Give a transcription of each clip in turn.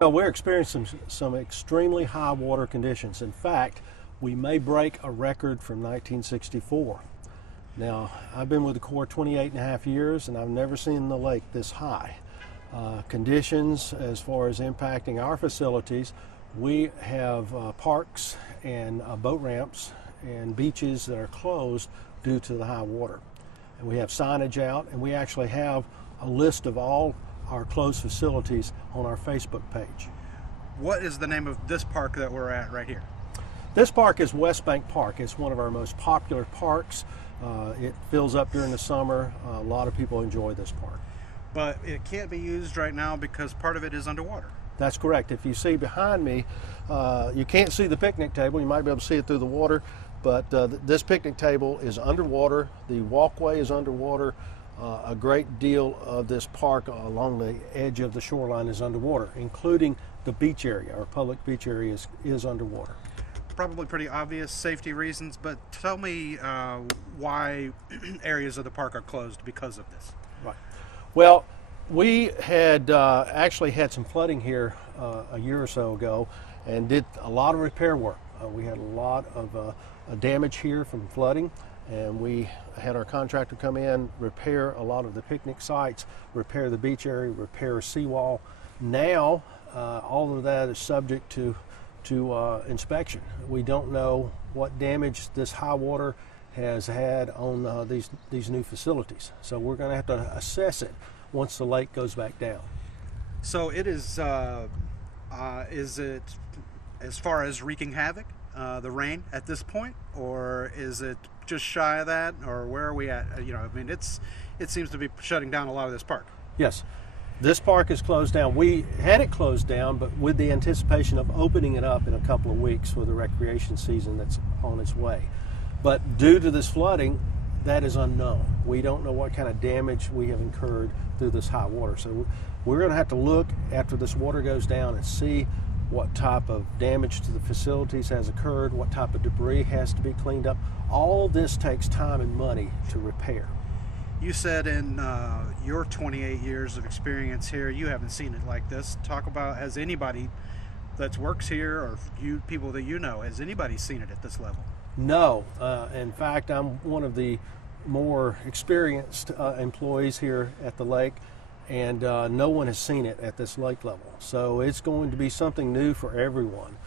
Well, we're experiencing some extremely high water conditions. In fact, we may break a record from 1964. Now, I've been with the Corps 28 and a half years, and I've never seen the lake this high. Conditions as far as impacting our facilities, we have parks and boat ramps and beaches that are closed due to the high water. And we have signage out, and we actually have a list of all our closed facilities on our Facebook page. What is the name of this park that we're at right here? This park is West Bank Park. It's one of our most popular parks. It fills up during the summer. A lot of people enjoy this park. But it can't be used right now because part of it is underwater. That's correct. If you see behind me, you can't see the picnic table. You might be able to see it through the water, but this picnic table is underwater. The walkway is underwater. A great deal of this park along the edge of the shoreline is underwater, including the beach area. Our public beach area is underwater. Probably pretty obvious safety reasons, but tell me why areas of the park are closed because of this. Right. Well, we had actually had some flooding here a year or so ago and did a lot of repair work. We had a lot of damage here from flooding, and we had our contractor come in, repair a lot of the picnic sites, repair the beach area, repair a seawall. Now, all of that is subject to inspection. We don't know what damage this high water has had on these new facilities. So we're going to have to assess it once the lake goes back down. So it is it as far as wreaking havoc, the rain at this point, or is it just shy of that, or where are we at? I mean, it seems to be shutting down a lot of this park. Yes, this park is closed down. We had it closed down, but with the anticipation of opening it up in a couple of weeks for the recreation season that's on its way. But due to this flooding, that is unknown. We don't know what kind of damage we have incurred through this high water. So we're going to have to look after this water goes down and see what type of damage to the facilities has occurred, what type of debris has to be cleaned up. All this takes time and money to repair. You said in your 28 years of experience here, you haven't seen it like this. Talk about, has anybody that works here, or you people that you know, has anybody seen it at this level? No. In fact, I'm one of the more experienced employees here at the lake, and no one has seen it at this lake level. So it's going to be something new for everyone.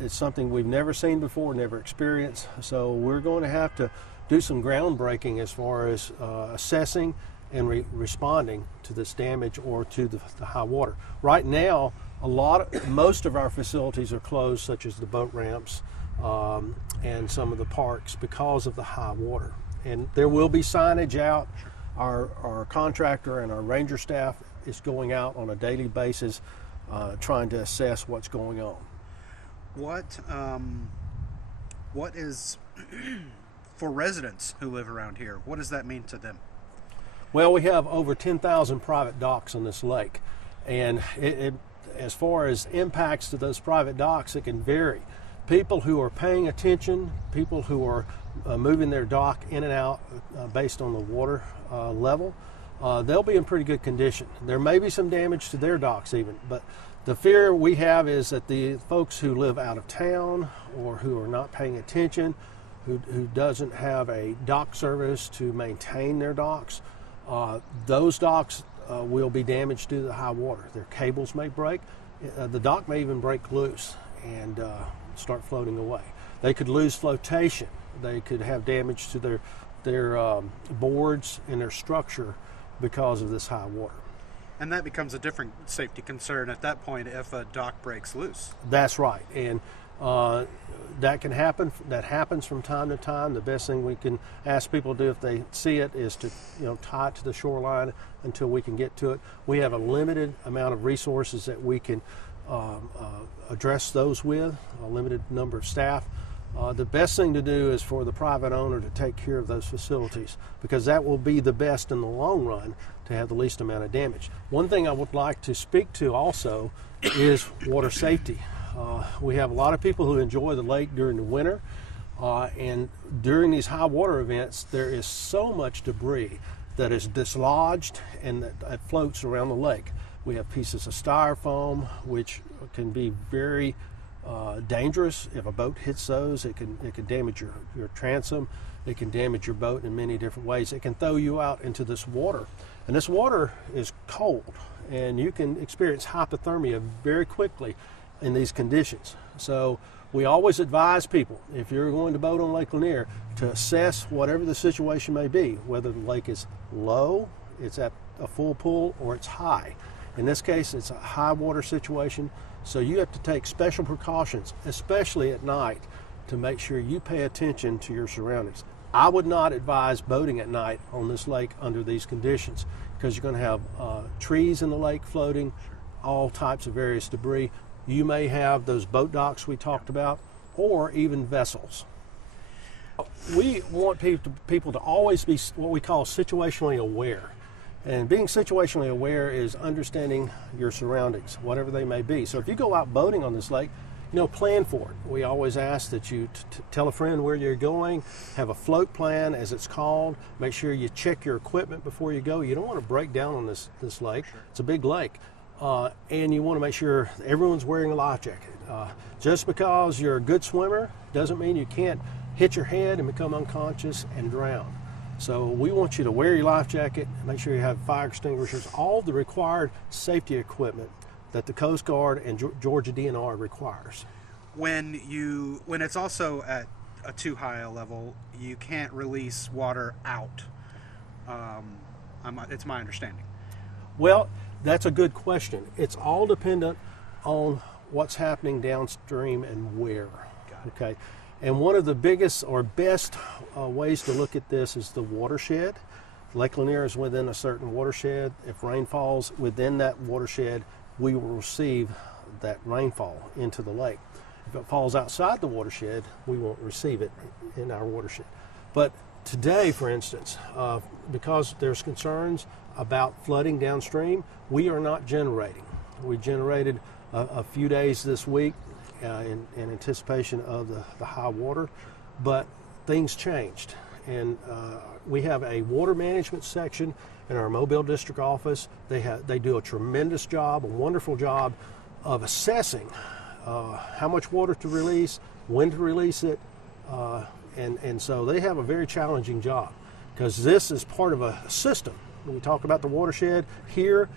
It's something we've never seen before, never experienced. So we're going to have to do some groundbreaking as far as assessing and responding to this damage or to the high water. Right now, most of our facilities are closed, such as the boat ramps and some of the parks, because of the high water. And there will be signage out. Our contractor and our ranger staff is going out on a daily basis trying to assess what's going on. What is, for residents who live around here, what does that mean to them? Well, we have over 10,000 private docks on this lake, and as far as impacts to those private docks, it can vary. People who are paying attention, people who are moving their dock in and out based on the water level, they'll be in pretty good condition. There may be some damage to their docks even, but the fear we have is that the folks who live out of town or who are not paying attention, who doesn't have a dock service to maintain their docks, those docks will be damaged due to the high water. Their cables may break. The dock may even break loose and start floating away. They could lose flotation. They could have damage to their boards and their structure because of this high water. And that becomes a different safety concern at that point if a dock breaks loose. That's right, and that can happen. That happens from time to time. The best thing we can ask people to do if they see it is to tie it to the shoreline until we can get to it. We have a limited amount of resources that we can address those with, a limited number of staff. The best thing to do is for the private owner to take care of those facilities, because that will be the best in the long run to have the least amount of damage. One thing I would like to speak to also is water safety. We have a lot of people who enjoy the lake during the winter, and during these high water events, there is so much debris that is dislodged and that floats around the lake. We have pieces of styrofoam, which can be very dangerous. If a boat hits those, it can damage your transom. It can damage your boat in many different ways. It can throw you out into this water, and this water is cold, and you can experience hypothermia very quickly in these conditions. So we always advise people, if you're going to boat on Lake Lanier, to assess whatever the situation may be, whether the lake is low, it's at a full pool, or it's high. In this case, it's a high water situation, so you have to take special precautions, especially at night, to make sure you pay attention to your surroundings. I would not advise boating at night on this lake under these conditions, because you're going to have trees in the lake floating, all types of various debris. You may have those boat docks we talked about, or even vessels. We want people to always be what we call situationally aware. And being situationally aware is understanding your surroundings, whatever they may be. So if you go out boating on this lake, plan for it. We always ask that you tell a friend where you're going, have a float plan, as it's called. Make sure you check your equipment before you go. You don't want to break down on this lake. Sure. It's a big lake. And you want to make sure everyone's wearing a life jacket. Just because you're a good swimmer doesn't mean you can't hit your head and become unconscious and drown. So we want you to wear your life jacket, make sure you have fire extinguishers, all the required safety equipment that the Coast Guard and Georgia DNR requires. When it's also at a too high a level, you can't release water out. It's my understanding. Well, that's a good question. It's all dependent on what's happening downstream and where. Okay. And one of the biggest or best ways to look at this is the watershed. Lake Lanier is within a certain watershed. If rain falls within that watershed, we will receive that rainfall into the lake. If it falls outside the watershed, we won't receive it in our watershed. But today, for instance, because there's concerns about flooding downstream, we are not generating. We generated a few days this week in anticipation of the high water, but things changed. And we have a water management section in our Mobile District Office. They do a tremendous job, a wonderful job of assessing how much water to release, when to release it, and so they have a very challenging job, because this is part of a system. When we talk about the watershed here,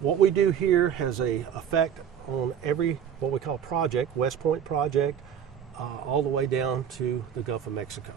what we do here has a effect on every what we call project, West Point project, all the way down to the Gulf of Mexico.